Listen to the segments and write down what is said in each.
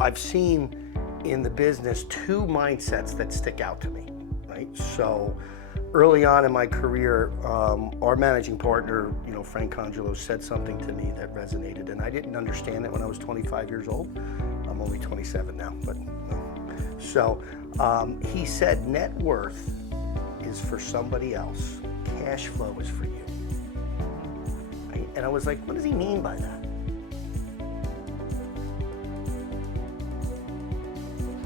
I've seen in the business two mindsets that stick out to me, right? So early on in my career, our managing partner, Frank Congelo, said something to me that resonated, and I didn't understand it when I was 25 years old. I'm only 27 now, but so he said, net worth is for somebody else, cash flow is for you. Right? And I was like, what does he mean by that?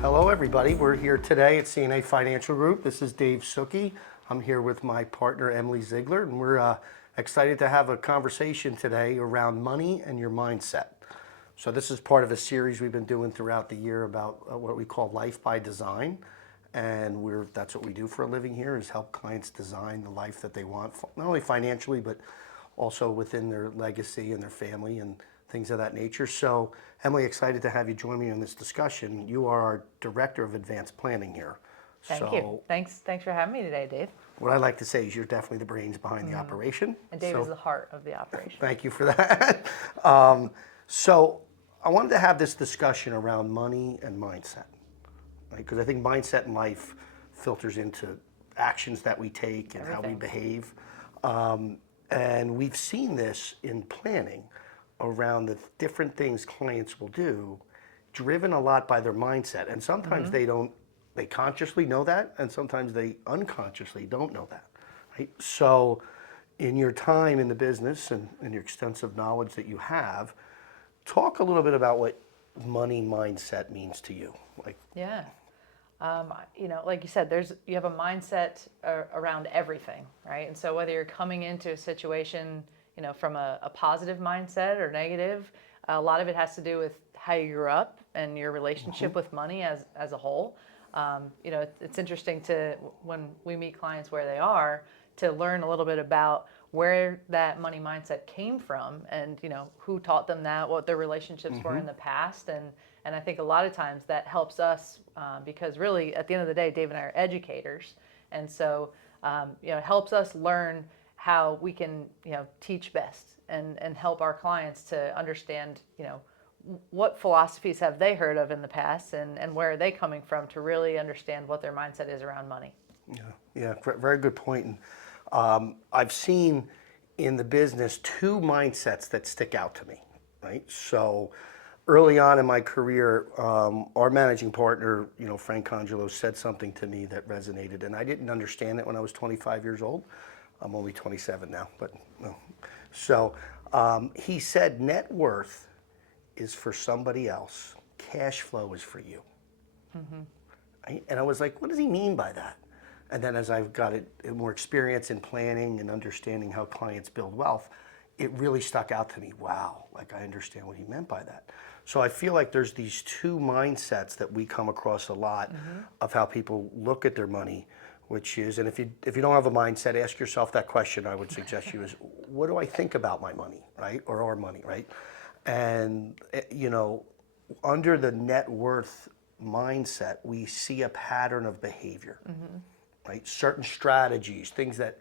Hello, everybody. We're here today at CNA Financial Group. This is Dave Suckey. I'm here with my partner, Emily Zeigler, and we're excited to have a conversation today around money and your mindset. So this is part of a series we've been doing throughout the year about what we call Life by Design. And that's what we do for a living here, is help clients design the life that they want, not only financially, but also within their legacy and their family and things of that nature. So, Emily, excited to have you join me in this discussion. You are our Director of Advanced Planning here. Thank you. Thanks for having me today, Dave. What I like to say is you're definitely the brains behind the operation. And Dave is the heart of the operation. Thank you for that. So I wanted to have this discussion around money and mindset, right? Because I think mindset in life filters into actions that we take and how we behave. And we've seen this in planning around the different things clients will do, driven a lot by their mindset. And sometimes they consciously know that, and sometimes they unconsciously don't know that, right? So in your time in the business and your extensive knowledge that you have, talk a little bit about what money mindset means to you. Yeah. Like you said, you have a mindset around everything, right? And so whether you're coming into a situation, from a positive mindset or negative, a lot of it has to do with how you grew up and your relationship with money as a whole. It's interesting when we meet clients where they are, to learn a little bit about where that money mindset came from and, who taught them that, what their relationships were in the past. And I think a lot of times that helps us because really at the end of the day, Dave and I are educators. And so, it helps us learn how we can, teach best and help our clients to understand, what philosophies have they heard of in the past and where are they coming from to really understand what their mindset is around money. Yeah, very good point. And I've seen in the business two mindsets that stick out to me, right? So early on in my career, our managing partner, Frank Congelo, said something to me that resonated, and I didn't understand it when I was 25 years old. I'm only 27 now, but no. So he said, net worth is for somebody else, cash flow is for you. Right? And I was like, what does he mean by that? And then as I've got more experience in planning and understanding how clients build wealth, it really stuck out to me. Wow, I understand what he meant by that. So I feel like there's these two mindsets that we come across a lot of how people look at their money, which is, and if you don't have a mindset, ask yourself that question. I would suggest you is, what do I think about my money, right? Or our money, right? And, under the net worth mindset, we see a pattern of behavior, right? Certain strategies, things that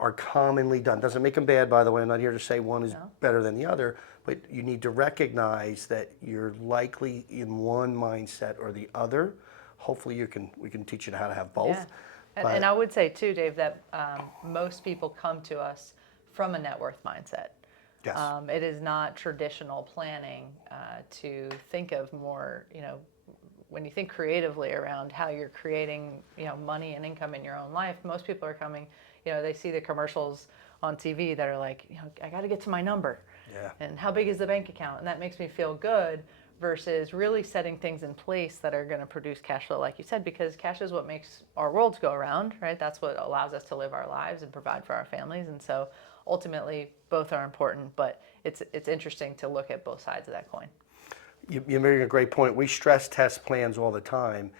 are commonly done. Doesn't make them bad, by the way. I'm not here to say one is better than the other, but you need to recognize that you're likely in one mindset or the other. Hopefully we can teach you how to have both. Yeah. And I would say too, Dave, that most people come to us from a net worth mindset. Yes. It is not traditional planning to think of more, when you think creatively around how you're creating, money and income in your own life. Most people are coming, they see the commercials on TV that are like, I got to get to my number. Yeah. And how big is the bank account? And that makes me feel good, versus really setting things in place that are going to produce cash flow, like you said, because cash is what makes our worlds go around, right? That's what allows us to live our lives and provide for our families. And so ultimately, both are important, but it's interesting to look at both sides of that coin. You're making a great point. We stress test plans all the time.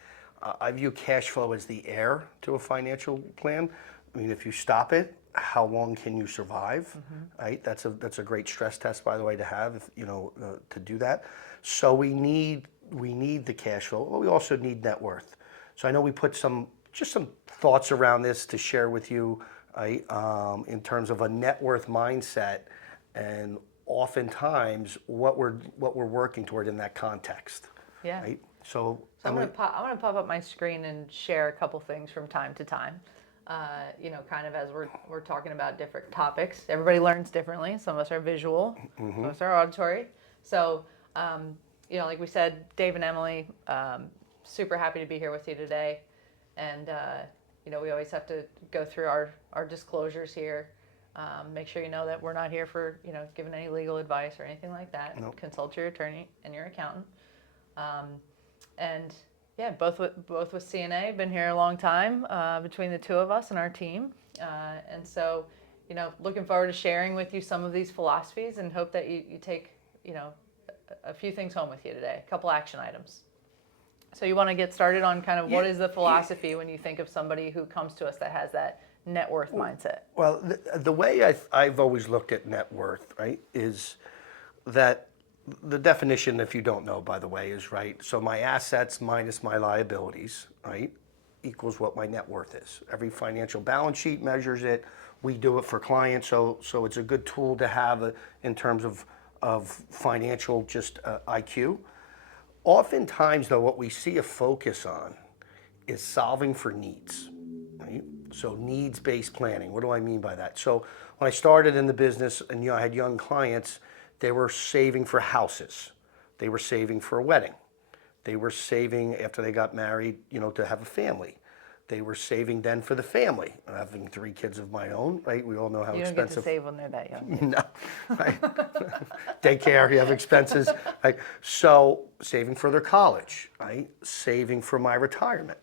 I view cash flow as the heir to a financial plan. I mean, if you stop it, how long can you survive? Right? That's a great stress test, by the way, to have, to do that. So we need the cash flow. But we also need net worth. So I know we put some thoughts around this to share with you, right? In terms of a net worth mindset, and oftentimes what we're working toward in that context. Yeah. Right? So, So I'm gonna pop up my screen and share a couple things from time to time. Kind of as we're talking about different topics. Everybody learns differently. Some of us are visual, some of us are auditory. So, like we said, Dave and Emily, super happy to be here with you today. And we always have to go through our disclosures here. Make sure you know that we're not here for giving any legal advice or anything like that. Nope. Consult your attorney and your accountant. And yeah, both with CNA, been here a long time between the two of us and our team. And so, looking forward to sharing with you some of these philosophies and hope that you take, a few things home with you today, a couple action items. So you want to get started on kind of what is the philosophy when you think of somebody who comes to us that has that net worth mindset? well, the way I've always looked at net worth, right, is that the definition, if you don't know, by the way, is right. So my assets minus my liabilities, right, equals what my net worth is. Every financial balance sheet measures it. We do it for clients, so it's a good tool to have in terms of financial just IQ. Oftentimes, though, what we see a focus on is solving for needs, right? So needs-based planning. What do I mean by that? So when I started in the business and I had young clients, they were saving for houses. They were saving for a wedding. They were saving after they got married, to have a family. They were saving then for the family. Having 3 kids of my own, right? We all know how You don't expensive. get to save when they're that young. No, right? Daycare, you have expenses, right? So saving for their college, right? Saving for my retirement,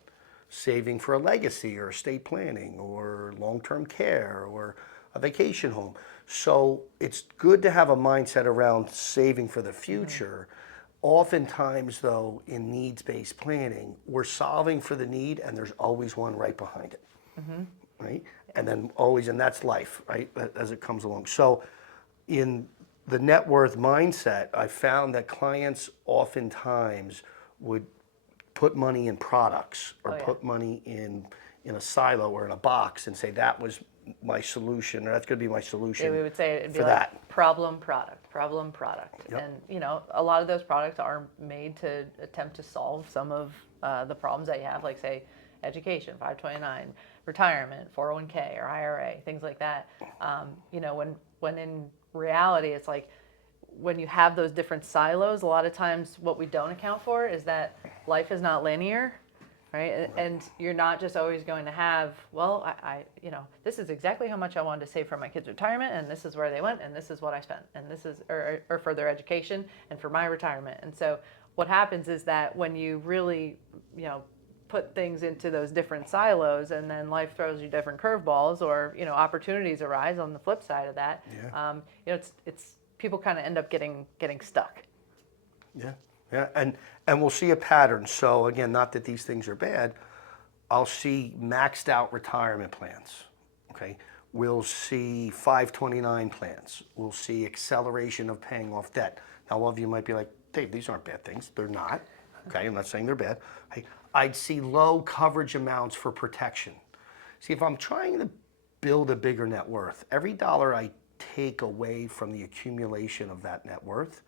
saving for a legacy or estate planning or long-term care or a vacation home. So it's good to have a mindset around saving for the future. Oftentimes, though, in needs-based planning, we're solving for the need and there's always one right behind it, right? And then always, and that's life, right, as it comes along. So in the net worth mindset, I found that clients oftentimes would put money in products or put money in a silo or in a box and say that was my solution, or that's going to be my solution. Yeah, we would say it'd be for like that. problem product. Yep. And a lot of those products are made to attempt to solve some of the problems that you have, like say education, 529, retirement, 401k or IRA, things like that. When in reality, it's like when you have those different silos, a lot of times what we don't account for is that life is not linear. Right? And you're not just always going to have, well, this is exactly how much I wanted to save for my kids' retirement, and this is where they went, and this is what I spent, and this is, or for their education, and for my retirement. And so what happens is that when you really, put things into those different silos, and then life throws you different curveballs, or, opportunities arise on the flip side of that, it's people kind of end up getting stuck. Yeah, yeah, and we'll see a pattern. So again, not that these things are bad. I'll see maxed out retirement plans. Okay, we'll see 529 plans. We'll see acceleration of paying off debt. Now, all of you might be like, Dave, these aren't bad things. They're not. Okay, I'm not saying they're bad. I'd see low coverage amounts for protection. See, if I'm trying to build a bigger net worth, every dollar I take away from the accumulation of that net worth,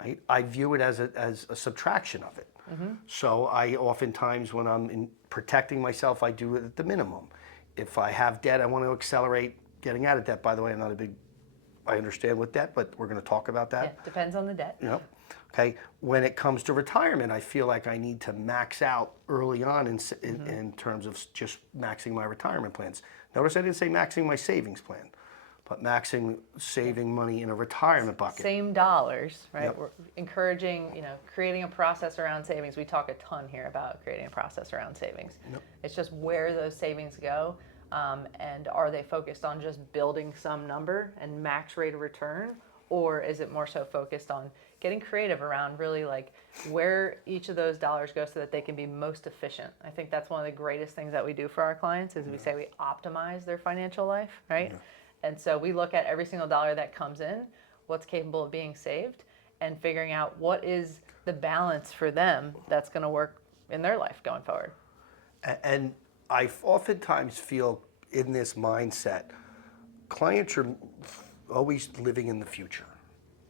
right, I view it as a subtraction of it. So I oftentimes, when I'm protecting myself, I do it at the minimum. If I have debt, I want to accelerate getting out of debt. By the way, I understand with debt, but we're going to talk about that. Yeah, depends on the debt. Okay. When it comes to retirement, I feel like I need to max out early on in terms of just maxing my retirement plans. Notice I didn't say maxing my savings plan, but maxing saving money in a retirement bucket. Same dollars, right? Yep. We're encouraging, creating a process around savings. We talk a ton here about creating a process around savings. Yep. It's just where those savings go, and are they focused on just building some number and max rate of return, or is it more so focused on getting creative around really like where each of those dollars go so that they can be most efficient? I think that's one of the greatest things that we do for our clients is we say we optimize their financial life, right? Yeah. And so we look at every single dollar that comes in, what's capable of being saved, and figuring out what is the balance for them that's going to work in their life going forward. And I oftentimes feel in this mindset, clients are always living in the future.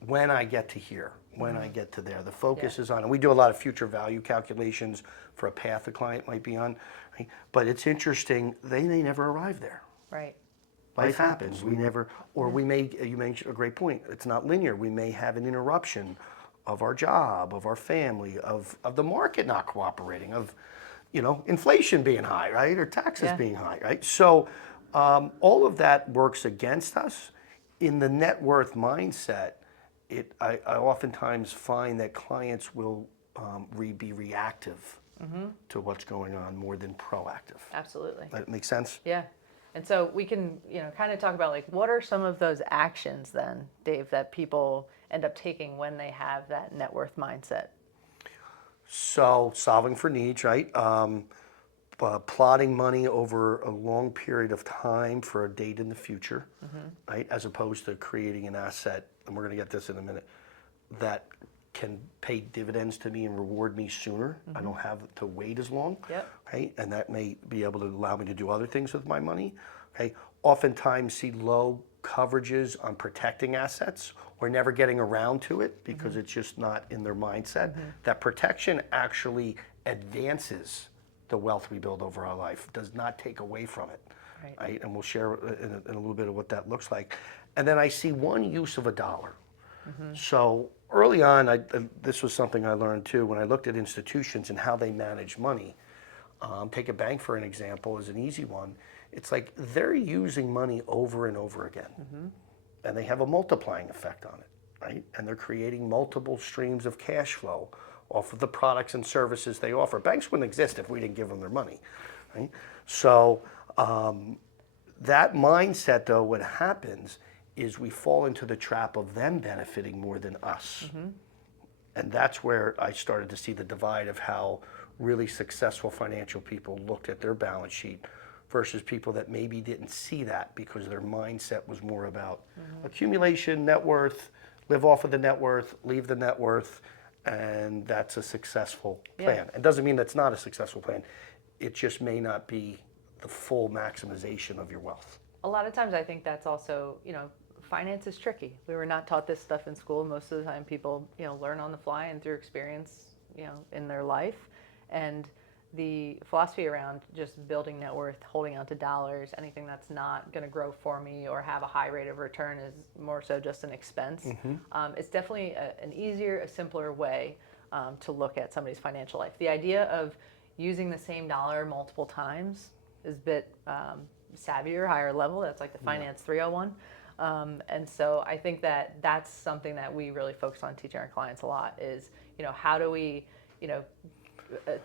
When I get to here, when I get to there. The focus is on, and we do a lot of future value calculations for a path a client might be on, right? But it's interesting, they may never arrive there. Right. Life happens. We never, or we may, you made a great point, it's not linear. We may have an interruption of our job, of our family, of the market not cooperating, of, inflation being high, right? Or taxes being high, right? So all of that works against us. In the net worth mindset, I oftentimes find that clients will be reactive to what's going on more than proactive. Absolutely. That makes sense? Yeah. And so we can, kind of talk about like what are some of those actions then, Dave, that people end up taking when they have that net worth mindset? So solving for needs, right? Plotting money over a long period of time for a date in the future, right? As opposed to creating an asset, and we're going to get this in a minute, that can pay dividends to me and reward me sooner. I don't have to wait as long, right? And that may be able to allow me to do other things with my money, okay? Oftentimes see low coverages on protecting assets or never getting around to it because it's just not in their mindset. That protection actually advances the wealth we build over our life, does not take away from it, right? And we'll share in a little bit of what that looks like. And then I see one use of a dollar. So early on, this was something I learned too, when I looked at institutions and how they manage money. Take a bank for an example as an easy one. It's like they're using money over and over again. And they have a multiplying effect on it, right? And they're creating multiple streams of cash flow off of the products and services they offer. Banks wouldn't exist if we didn't give them their money, right? So that mindset, though, what happens is we fall into the trap of them benefiting more than us. And that's where I started to see the divide of how really successful financial people looked at their balance sheet versus people that maybe didn't see that because their mindset was more about accumulation, net worth, live off of the net worth, leave the net worth, and that's a successful plan. It doesn't mean that's not a successful plan. It just may not be the full maximization of your wealth. A lot of times I think that's also, finance is tricky. We were not taught this stuff in school. Most of the time people, learn on the fly and through experience, in their life. And the philosophy around just building net worth, holding on to dollars, anything that's not going to grow for me or have a high rate of return is more so just an expense. It's definitely an easier, a simpler way to look at somebody's financial life. The idea of using the same dollar multiple times is a bit savvier, higher level. That's like the Finance 301. And so I think that that's something that we really focus on teaching our clients a lot is, how do we,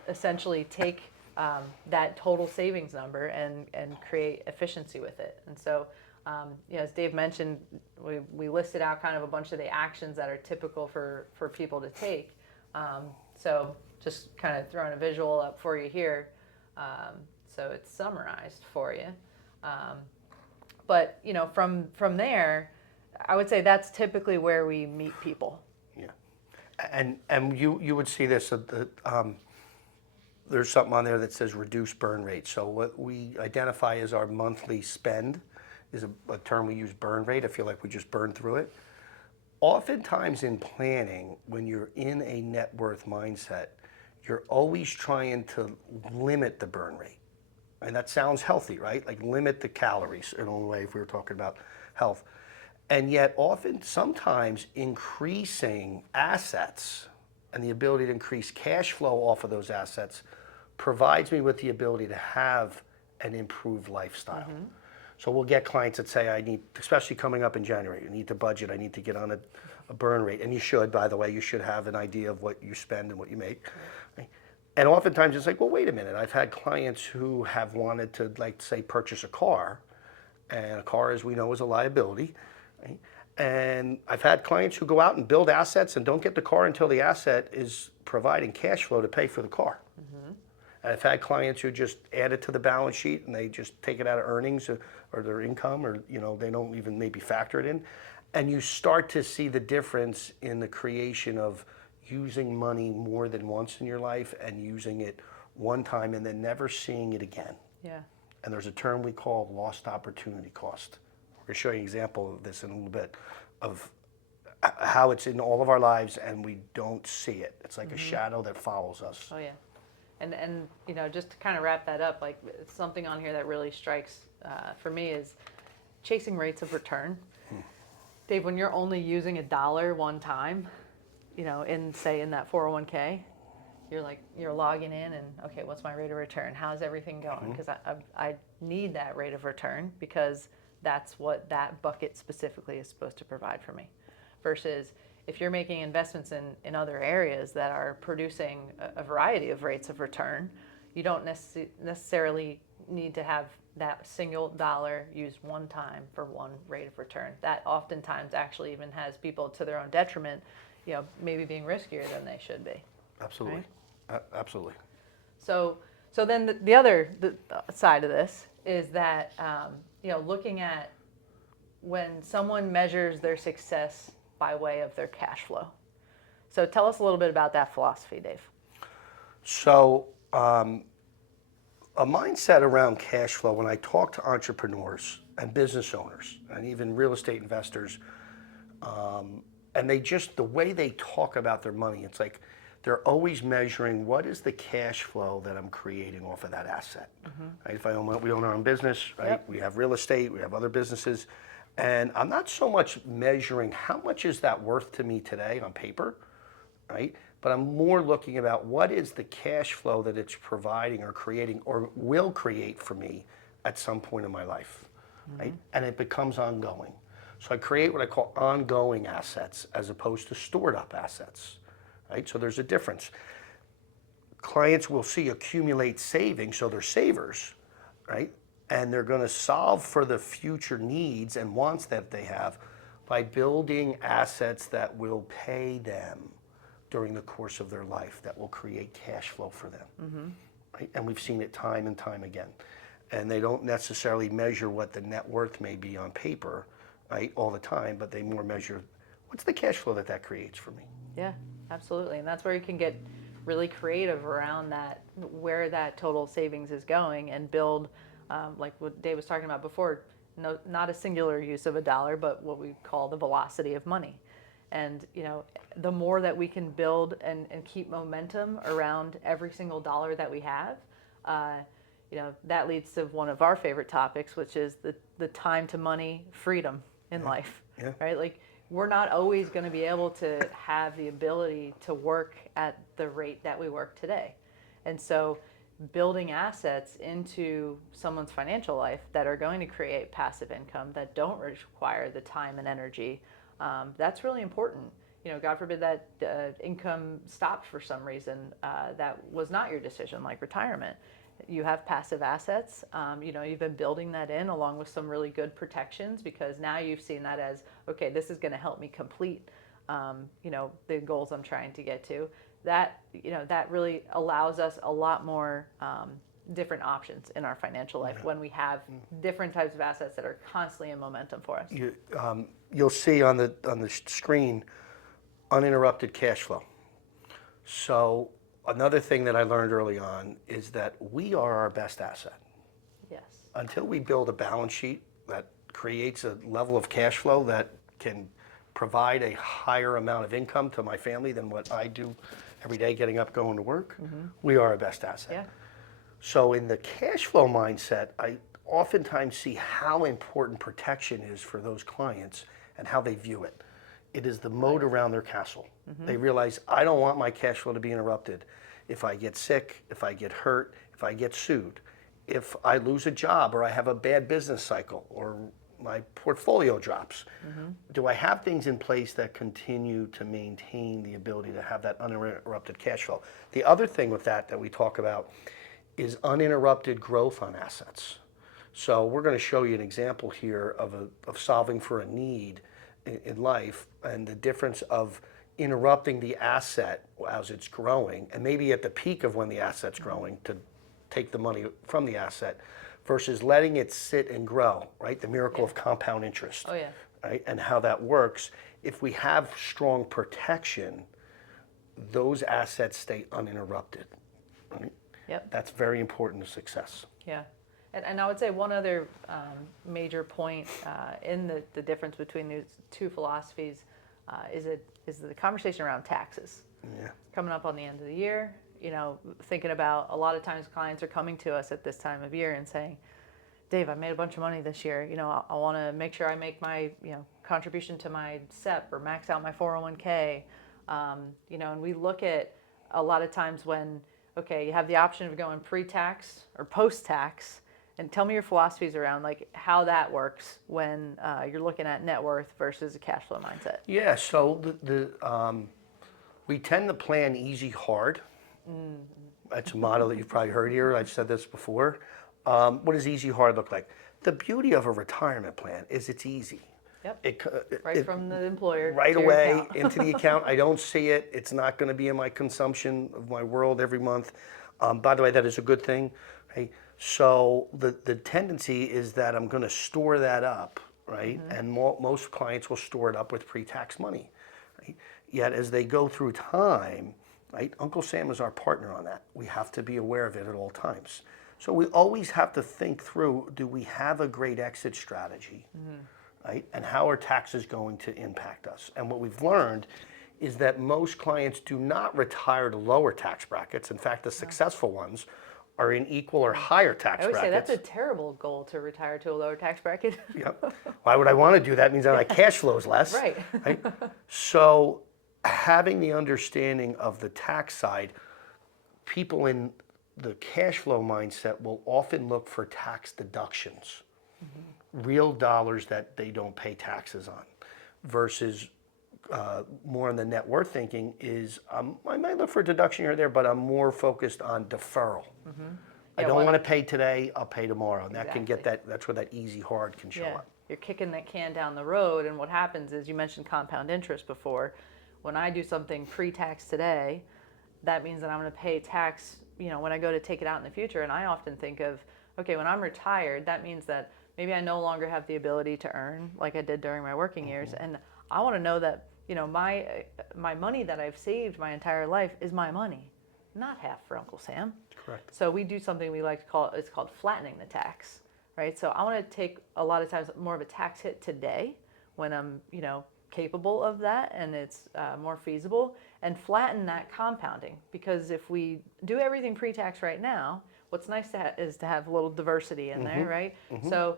essentially take that total savings number and create efficiency with it. And so, as Dave mentioned, we listed out kind of a bunch of the actions that are typical for people to take. So just kind of throwing a visual up for you here. So it's summarized for you. But, from there, I would say that's typically where we meet people. Yeah. And you would see this, there's something on there that says reduce burn rate. So what we identify as our monthly spend is a term we use, burn rate. I feel like we just burn through it. Oftentimes in planning, when you're in a net worth mindset, you're always trying to limit the burn rate. And that sounds healthy, right? Like limit the calories in a way if we were talking about health. And yet sometimes increasing assets and the ability to increase cash flow off of those assets provides me with the ability to have an improved lifestyle. So we'll get clients that say, I need, especially coming up in January, I need to budget, I need to get on a burn rate. And you should, by the way, you should have an idea of what you spend and what you make. Right? And oftentimes it's like, well, wait a minute. I've had clients who have wanted to, like, say, purchase a car. And a car, as we know, is a liability. Right? And I've had clients who go out and build assets and don't get the car until the asset is providing cash flow to pay for the car. And I've had clients who just add it to the balance sheet and they just take it out of earnings or their income, or they don't even maybe factor it in. And you start to see the difference in the creation of using money more than once in your life and using it one time and then never seeing it again. Yeah. And there's a term we call lost opportunity cost. We're going to show you an example of this in a little bit, of how it's in all of our lives and we don't see it. It's like a shadow that follows us. Oh yeah, and just to kind of wrap that up, like something on here that really strikes for me is chasing rates of return. Dave, when you're only using $1 one time, in that 401k, you're logging in and okay, what's my rate of return? How's everything going? Because I need that rate of return because that's what that bucket specifically is supposed to provide for me. Versus if you're making investments in other areas that are producing a variety of rates of return, you don't necessarily need to have that single dollar used one time for one rate of return. That oftentimes actually even has people to their own detriment, maybe being riskier than they should be. Absolutely. Right? Absolutely. So then the other side of this is that, looking at when someone measures their success by way of their cash flow. So tell us a little bit about that philosophy, Dave. So, a mindset around cash flow, when I talk to entrepreneurs and business owners and even real estate investors, and the way they talk about their money, it's like they're always measuring what is the cash flow that I'm creating off of that asset. Right? We own our own business, right? Yep. We have real estate, we have other businesses, and I'm not so much measuring how much is that worth to me today on paper, right? But I'm more looking about what is the cash flow that it's providing or creating or will create for me at some point in my life, right? And it becomes ongoing. So I create what I call ongoing assets as opposed to stored up assets, right? So there's a difference. Clients will see accumulate savings, so they're savers, right? And they're going to solve for the future needs and wants that they have by building assets that will pay them during the course of their life, that will create cash flow for them. Right? And we've seen it time and time again. And they don't necessarily measure what the net worth may be on paper, right, all the time, but they more measure what's the cash flow that creates for me. Yeah, absolutely. And that's where you can get really creative around that, where that total savings is going, and build, like what Dave was talking about before, not a singular use of $1, but what we call the velocity of money. And the more that we can build and keep momentum around every single dollar that we have, that leads to one of our favorite topics, which is the time to money freedom in life. Yeah. Right? Like, we're not always going to be able to have the ability to work at the rate that we work today. And so building assets into someone's financial life that are going to create passive income, that don't require the time and energy, that's really important. God forbid that income stopped for some reason that was not your decision, like retirement. You have passive assets. You've been building that in along with some really good protections, because now you've seen that as, okay, this is going to help me complete, the goals I'm trying to get to. That really allows us a lot more different options in our financial life when we have different types of assets that are constantly in momentum for us. You'll see on the screen uninterrupted cash flow. So another thing that I learned early on is that we are our best asset. Yes. Until we build a balance sheet that creates a level of cash flow that can provide a higher amount of income to my family than what I do every day getting up, going to work, we are our best asset. Yeah. So in the cash flow mindset, I oftentimes see how important protection is for those clients and how they view it. It is the moat around their castle. They realize, I don't want my cash flow to be interrupted. If I get sick, if I get hurt, if I get sued, if I lose a job or I have a bad business cycle or my portfolio drops, do I have things in place that continue to maintain the ability to have that uninterrupted cash flow? The other thing with that we talk about is uninterrupted growth on assets. So we're going to show you an example here of solving for a need in life, and the difference of interrupting the asset as it's growing, and maybe at the peak of when the asset's growing to take the money from the asset, versus letting it sit and grow, right? The miracle of compound interest. Oh, yeah. Right? And how that works. If we have strong protection, those assets stay uninterrupted. Right? Yep. That's very important to success. Yeah. And I would say one other major point in the difference between these two philosophies is the conversation around taxes. Yeah. Coming up on the end of the year, thinking about a lot of times clients are coming to us at this time of year and saying, Dave, I made a bunch of money this year. I want to make sure I make my, contribution to my SEP or max out my 401k. And we look at a lot of times when, okay, you have the option of going pre-tax or post-tax, and tell me your philosophies around like how that works when you're looking at net worth versus a cash flow mindset. Yeah. So we tend to plan easy hard. That's a motto that you've probably heard here. I've said this before. What does easy hard look like? The beauty of a retirement plan is it's easy. Yep. Right from the employer. Right to your away account. into the account. I don't see it. It's not going to be in my consumption of my world every month. By the way, that is a good thing. Right? So the tendency is that I'm going to store that up, right? And most clients will store it up with pre-tax money. Right? Yet as they go through time, right? Uncle Sam is our partner on that. We have to be aware of it at all times. So we always have to think through, do we have a great exit strategy? Right? And how are taxes going to impact us? And what we've learned is that most clients do not retire to lower tax brackets. In fact, the successful ones are in equal or higher tax I always brackets. say that's a terrible goal to retire to a lower tax bracket. Yep. Why would I want to do that? It means that my cash flow is less. Right. Right? So having the understanding of the tax side, people in the cash flow mindset will often look for tax deductions. Real dollars that they don't pay taxes on, versus more on the net worth thinking is I might look for a deduction here or there, but I'm more focused on deferral. I don't want to pay today, I'll pay tomorrow, and that can get that's where that easy hard can show up. You're kicking that can down the road, and what happens is, you mentioned compound interest before. When I do something pre-tax today, that means that I'm going to pay tax, when I go to take it out in the future. And I often think of, okay, when I'm retired, that means that maybe I no longer have the ability to earn like I did during my working years, and I want to know that my money that I've saved my entire life is my money, not half for Uncle Sam. Correct. So we do something we like to call, it's called flattening the tax, right? So I want to take a lot of times more of a tax hit today when I'm capable of that and it's more feasible, and flatten that compounding, because if we do everything pre-tax right now, what's nice is to have a little diversity in there, right? So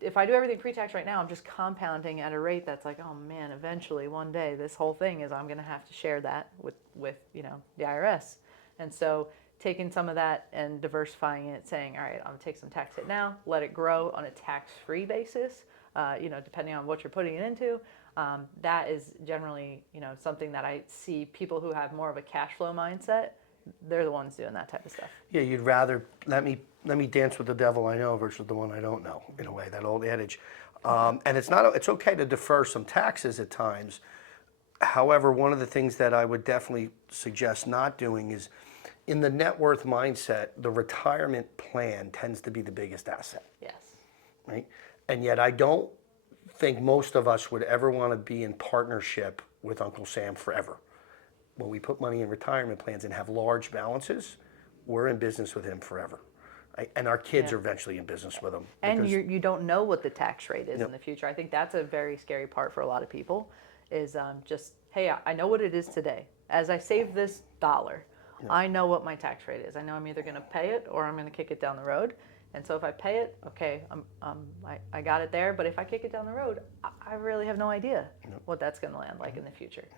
if I do everything pre-tax right now, I'm just compounding at a rate that's like, oh man, eventually one day this whole thing is I'm going to have to share that with the IRS. And so taking some of that and diversifying it, saying, all right, I'm going to take some tax hit now, let it grow on a tax-free basis, depending on what you're putting it into. That is generally, something that I see people who have more of a cash flow mindset, they're the ones doing that type of stuff. Yeah, you'd rather let me dance with the devil I know versus the one I don't know, in a way, that old adage. And it's okay to defer some taxes at times. However, one of the things that I would definitely suggest not doing is, in the net worth mindset, the retirement plan tends to be the biggest asset. Yes. Right? And yet I don't think most of us would ever want to be in partnership with Uncle Sam forever. When we put money in retirement plans and have large balances, we're in business with him forever. Right? And our kids are eventually in business with him. And you don't know what the tax rate is in the future. I think that's a very scary part for a lot of people, is just, hey, I know what it is today. As I save this dollar, I know what my tax rate is. I know I'm either going to pay it or I'm going to kick it down the road. And so if I pay it, okay, I got it there. But if I kick it down the road, I really have no idea what that's going to land like in the future.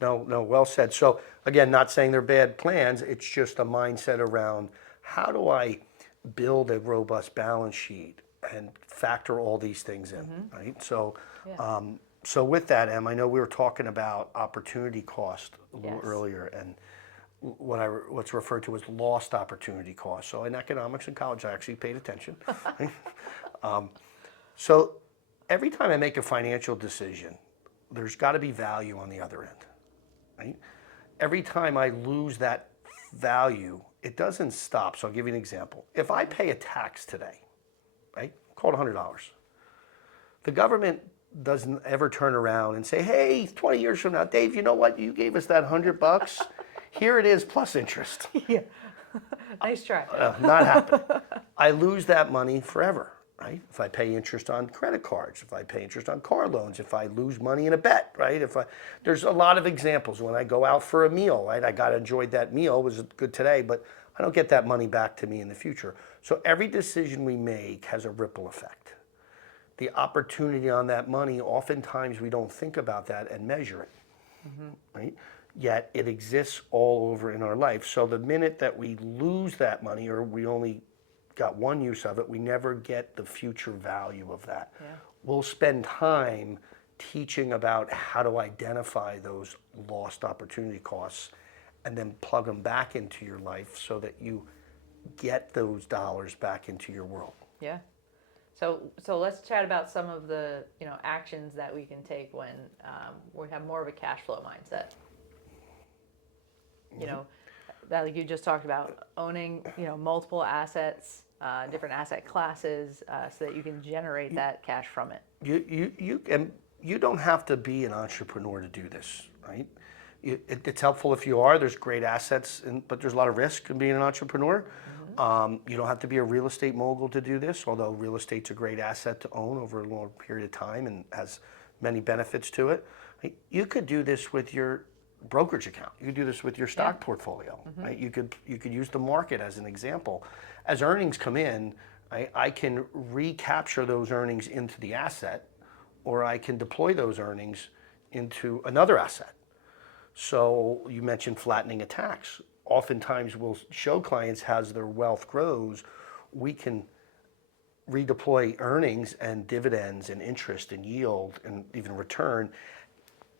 No, well said. So again, not saying they're bad plans. It's just a mindset around, how do I build a robust balance sheet and factor all these things in, right? So, so with that, Em, I know we were talking about opportunity cost a little earlier, and what's referred to as lost opportunity cost. So in economics in college, I actually paid attention. So every time I make a financial decision, there's got to be value on the other end, right? Every time I lose that value, it doesn't stop. So I'll give you an example. If I pay a tax today, right, call it $100, the government doesn't ever turn around and say, hey, 20 years from now, Dave, you know what? You gave us that $100. Here it is plus interest. Yeah. Nice try. Not happening. I lose that money forever. right? If I pay interest on credit cards, if I pay interest on car loans, if I lose money in a bet, right? There's a lot of examples. When I go out for a meal, right? I got enjoyed that meal, it was good today, but I don't get that money back to me in the future. So every decision we make has a ripple effect. The opportunity on that money, oftentimes we don't think about that and measure it, right? Yet it exists all over in our life. So the minute that we lose that money or we only got one use of it, we never get the future value of that. Yeah. We'll spend time teaching about how to identify those lost opportunity costs and then plug them back into your life so that you get those dollars back into your world. Yeah. So let's chat about some of the actions that we can take when we have more of a cash flow mindset. That like you just talked about owning multiple assets, different asset classes, so that you can generate that cash from it. You don't have to be an entrepreneur to do this, right? It's helpful if you are. There's great assets, but there's a lot of risk in being an entrepreneur. You don't have to be a real estate mogul to do this, although real estate's a great asset to own over a long period of time and has many benefits to it. You could do this with your brokerage account. You could do this with your stock portfolio. Right? You could use the market as an example. As earnings come in, I can recapture those earnings into the asset, or I can deploy those earnings into another asset. So you mentioned flattening a tax. Oftentimes we'll show clients as their wealth grows, we can redeploy earnings and dividends and interest and yield and even return,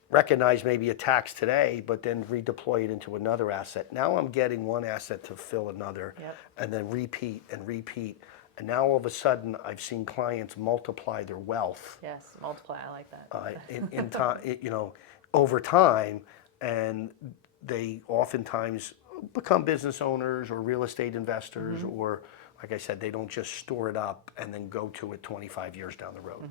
recognize maybe a tax today, but then redeploy it into another asset. Now I'm getting one asset to fill another, and then repeat and repeat. And now all of a sudden I've seen clients multiply their wealth. Yes, multiply. I like that. In time, over time, and they oftentimes become business owners or real estate investors, or like I said, they don't just store it up and then go to it 25 years down the road.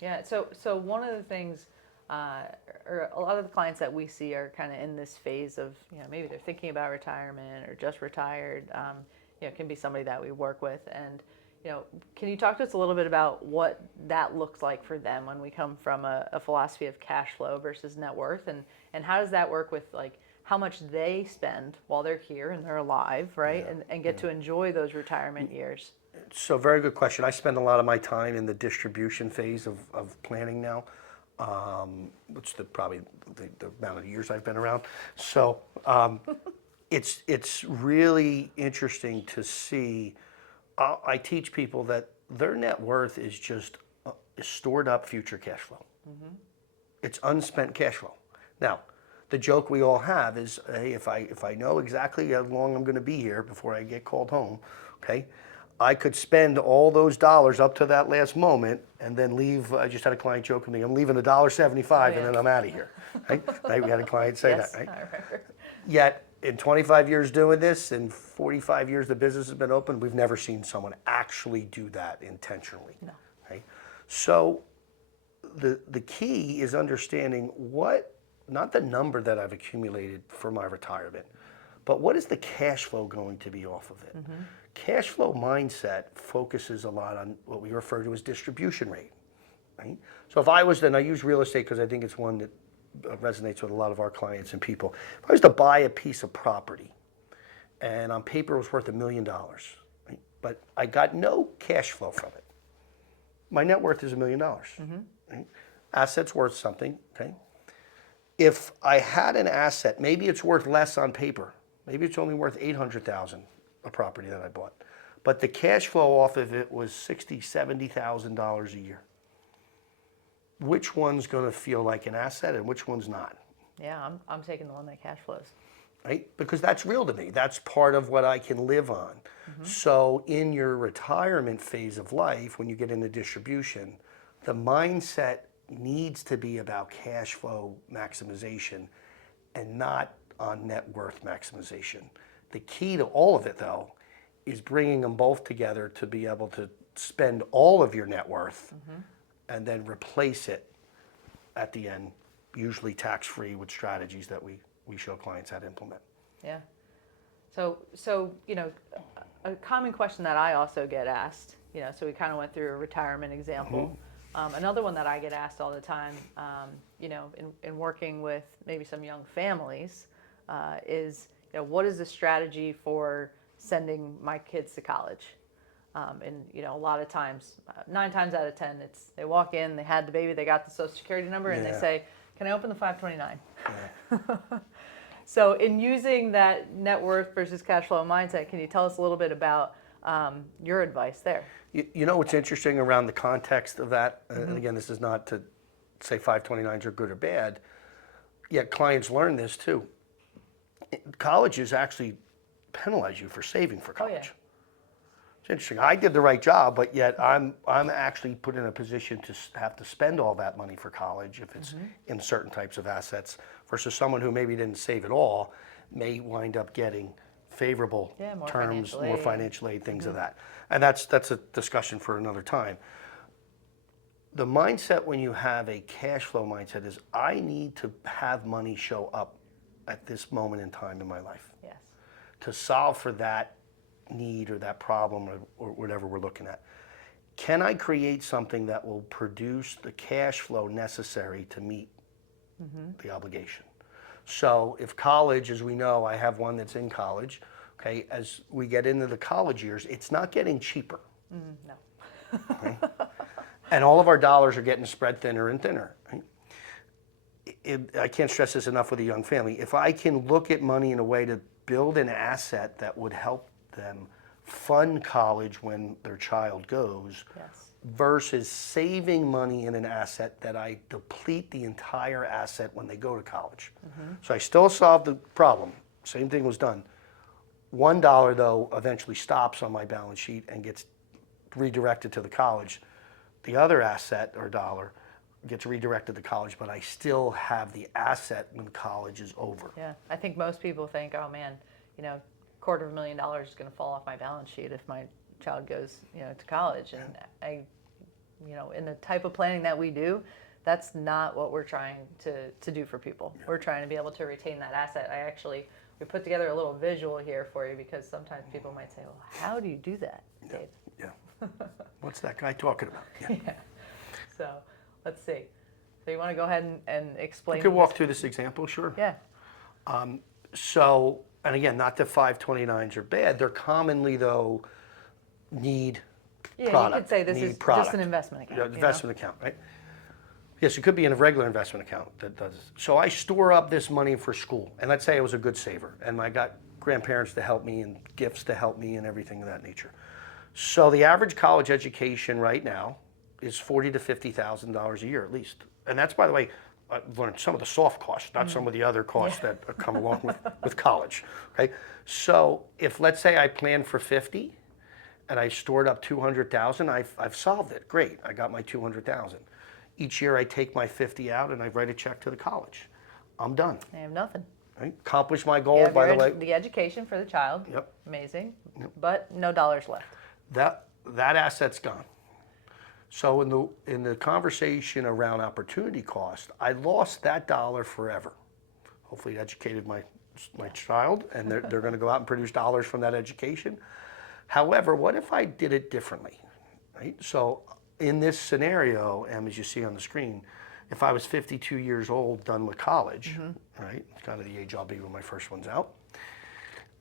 Yeah. So one of the things, or a lot of the clients that we see are kind of in this phase of maybe they're thinking about retirement or just retired. It can be somebody that we work with, and can you talk to us a little bit about what that looks like for them when we come from a philosophy of cash flow versus net worth, and how does that work with like how much they spend while they're here and they're alive, right? And get to enjoy those retirement years. So very good question. I spend a lot of my time in the distribution phase of planning now, which probably the amount of years I've been around. So it's really interesting to see. I teach people that their net worth is just stored up future cash flow. It's unspent cash flow. Now, the joke we all have is, hey, if I know exactly how long I'm going to be here before I get called home, okay, I could spend all those dollars up to that last moment and then leave. I just had a client joke with me. I'm leaving $1.75 and then I'm out of here. Right? We had a client say Yes, that. Right? I remember. Yet in 25 years doing this, and 45 years the business has been open, we've never seen someone actually do that intentionally. No. Right? So the key is understanding not the number that I've accumulated for my retirement, but what is the cash flow going to be off of it? Cash flow mindset focuses a lot on what we refer to as distribution rate. Right? So if I was, and I use real estate because I think it's one that resonates with a lot of our clients and people. If I was to buy a piece of property and on paper it was worth $1 million, right? But I got no cash flow from it, my net worth is $1 million. Right? Asset's worth something, okay? If I had an asset, maybe it's worth less on paper. Maybe it's only worth $800,000, a property that I bought. But the cash flow off of it was $60,000, $70,000 a year. Which one's going to feel like an asset and which one's not? Yeah, I'm taking the one that cash flows. Right? Because that's real to me. That's part of what I can live on. So in your retirement phase of life, when you get into distribution, the mindset needs to be about cash flow maximization and not on net worth maximization. The key to all of it, though, is bringing them both together to be able to spend all of your net worth and then replace it at the end, usually tax-free with strategies that we show clients how to implement. Yeah. So a common question that I also get asked, so we kind of went through a retirement example. Another one that I get asked all the time, in working with maybe some young families, is, what is the strategy for sending my kids to college? And a lot of times, 9 times out of 10, it's they walk in, they had the baby, they got the Social Security number, and they say, "Can I open the 529?" Yeah. So, in using that net worth versus cash flow mindset, can you tell us a little bit about your advice there? You know what's interesting around the context of that, and again, this is not to say 529s are good or bad, yet clients learn this too. Colleges actually penalize you for saving for college. Oh, yeah. It's interesting. I did the right job, but yet I'm actually put in a position to have to spend all that money for college if it's in certain types of assets, versus someone who maybe didn't save it all may wind up getting favorable more terms, financial more aid. financial aid, things of that. And that's a discussion for another time. The mindset when you have a cash flow mindset is, I need to have money show up at this moment in time in my life. Yes. To solve for that need or that problem or whatever we're looking at. Can I create something that will produce the cash flow necessary to meet the obligation? So if college, as we know, I have one that's in college, okay, as we get into the college years, it's not getting cheaper. No. Okay? And all of our dollars are getting spread thinner and thinner. Right? I can't stress this enough with a young family. If I can look at money in a way to build an asset that would help them fund college when their child goes, Yes. versus saving money in an asset that I deplete the entire asset when they go to college. So I still solved the problem. Same thing was done. $1 though eventually stops on my balance sheet and gets redirected to the college. The other asset or dollar gets redirected to college, but I still have the asset when college is over. Yeah, I think most people think, oh man, $250,000 is going to fall off my balance sheet if my child goes, to college. And in the type of planning that we do, that's not what we're trying to do for people. Yeah. We're trying to be able to retain that asset. We put together a little visual here for you, because sometimes people might say, well, how do you do that, Dave? Yeah. What's that guy talking about? Yeah. Yeah. So let's see. So you want to go ahead and explain? We could walk through this example, sure. Yeah. So, and again, not that 529s are bad. They're commonly, though, need product. You could say this is product. just an investment account. Yeah, investment account, right? Yes, it could be in a regular investment account that does. So I store up this money for school, and let's say I was a good saver, and I got grandparents to help me and gifts to help me and everything of that nature. So the average college education right now is $40,000 to $50,000 a year at least, and that's, by the way, I've learned some of the soft costs, not some of the other costs that come along with college. Okay, so if let's say I planned for 50, and I stored up 200,000, I've solved it. Great, I got my 200,000. Each year I take my 50 out and I write a check to the college. I'm done. I have nothing. Right? Accomplish my goal, by the way. The education for the child. Yep. Amazing. Yep. But no dollars left. That asset's gone. So in the conversation around opportunity cost, I lost that dollar forever. Hopefully it educated my child, and they're going to go out and produce dollars from that education. However, what if I did it differently, right? So in this scenario, as you see on the screen, if I was 52 years old, done with college, right? It's kind of the age I'll be when my first one's out.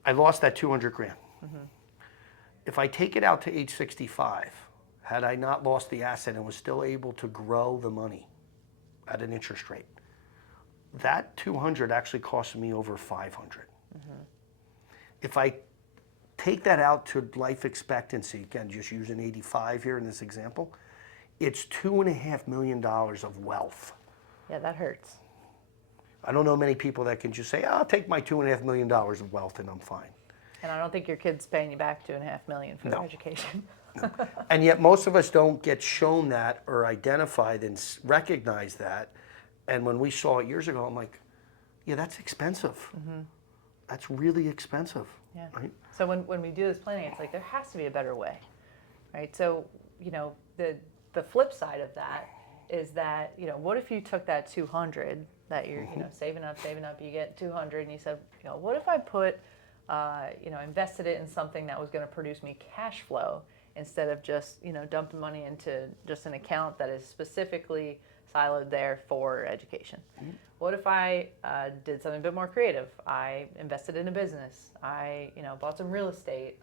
I lost that 200 grand. If I take it out to age 65, had I not lost the asset and was still able to grow the money at an interest rate, that 200 actually cost me over 500. If I take that out to life expectancy, again, just using 85 here in this example, it's $2.5 million of wealth. Yeah, that hurts. I don't know many people that can just say, I'll take my $2.5 million of wealth and I'm fine. And I don't think your kid's paying you back $2.5 million for their education. No. And yet most of us don't get shown that or identified and recognize that. And when we saw it years ago, I'm like, yeah, that's expensive. That's really expensive. Yeah. Right? So when we do this planning, it's like there has to be a better way, right? So, the flip side of that is that, what if you took that 200 that you're, saving up, you get 200, and you said, what if I put invested it in something that was going to produce me cash flow instead of just, dumping money into just an account that is specifically siloed there for education. What if I did something a bit more creative? I invested in a business. I, bought some real estate.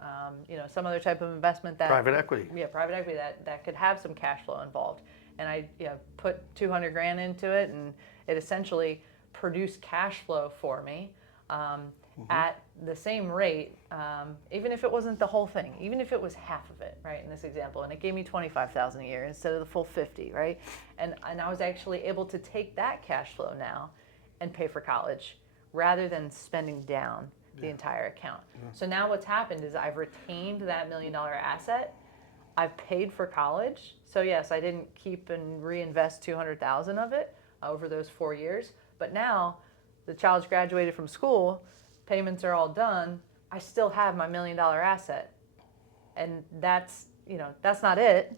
Some other type of investment that Private equity. Yeah, private equity that could have some cash flow involved. And I, put 200 grand into it, and it essentially produced cash flow for me at the same rate, even if it wasn't the whole thing, even if it was half of it, right? In this example, and it gave me 25,000 a year instead of the full 50, right? And I was actually able to take that cash flow now and pay for college rather than spending down the entire account. So now what's happened is I've retained that $1 million asset. I've paid for college. So yes, I didn't keep and reinvest 200,000 of it over those 4 years, but now the child's graduated from school, payments are all done, I still have my $1 million asset. And that's not it.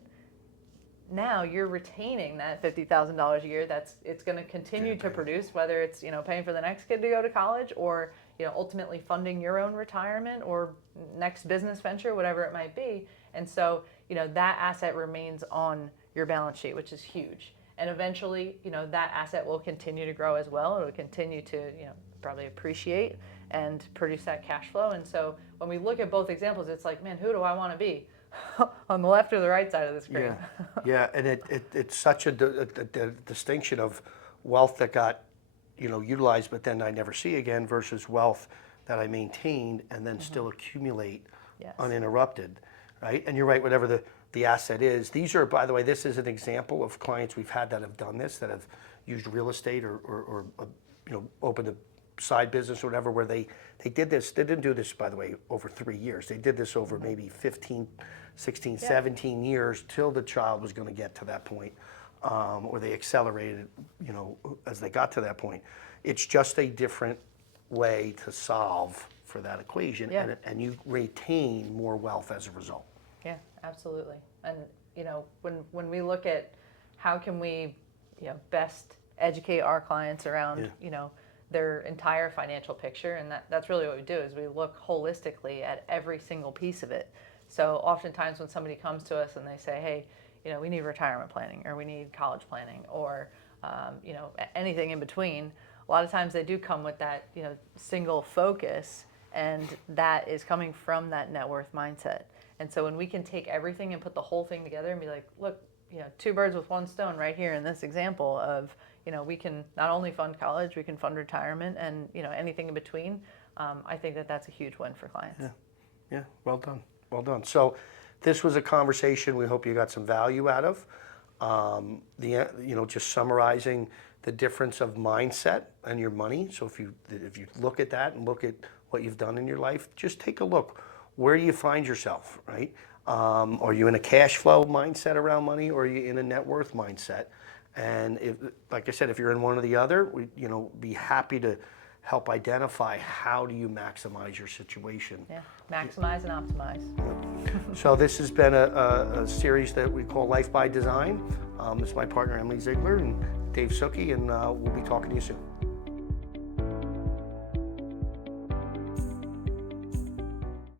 Now you're retaining that $50,000 a year. It's going to continue to produce, whether it's, paying for the next kid to go to college, or, ultimately funding your own retirement or next business venture, whatever it might be. And so, that asset remains on your balance sheet, which is huge. And eventually, that asset will continue to grow as well. It will continue to, probably appreciate and produce that cash flow. And so when we look at both examples, it's like, man, who do I want to be? On the left or the right side of the screen? Yeah, and it's such a distinction of wealth that got, utilized, but then I never see again, versus wealth that I maintained and then still accumulate uninterrupted, right? And you're right, whatever the asset is. These are, by the way, this is an example of clients we've had that have done this, that have used real estate or opened a side business or whatever, where they did this. They didn't do this, by the way, over 3 years. They did this over maybe 15, 16, 17 years till the child was going to get to that point, or they accelerated, as they got to that point. It's just a different way to solve for that equation, and you retain more wealth as a result. Yeah, absolutely. And when we look at how can we best educate our clients around their entire financial picture, and that's really what we do, is we look holistically at every single piece of it. So oftentimes when somebody comes to us and they say, hey, we need retirement planning, or we need college planning, or anything in between, a lot of times they do come with that single focus, and that is coming from that net worth mindset. And so when we can take everything and put the whole thing together and be like, look, two birds with one stone right here in this example of, we can not only fund college, we can fund retirement, and anything in between. I think that that's a huge win for clients. Yeah, well done, well done. So this was a conversation we hope you got some value out of. Just summarizing the difference of mindset and your money. So if you look at that and look at what you've done in your life, just take a look. Where do you find yourself, right? Are you in a cash flow mindset around money, or are you in a net worth mindset? And if, like I said, if you're in one or the other, we be happy to help identify how do you maximize your situation. Yeah, maximize and optimize. So this has been a series that we call Life by Design. This is my partner Emily Zeigler and Dave Suckey, and we'll be talking to you soon.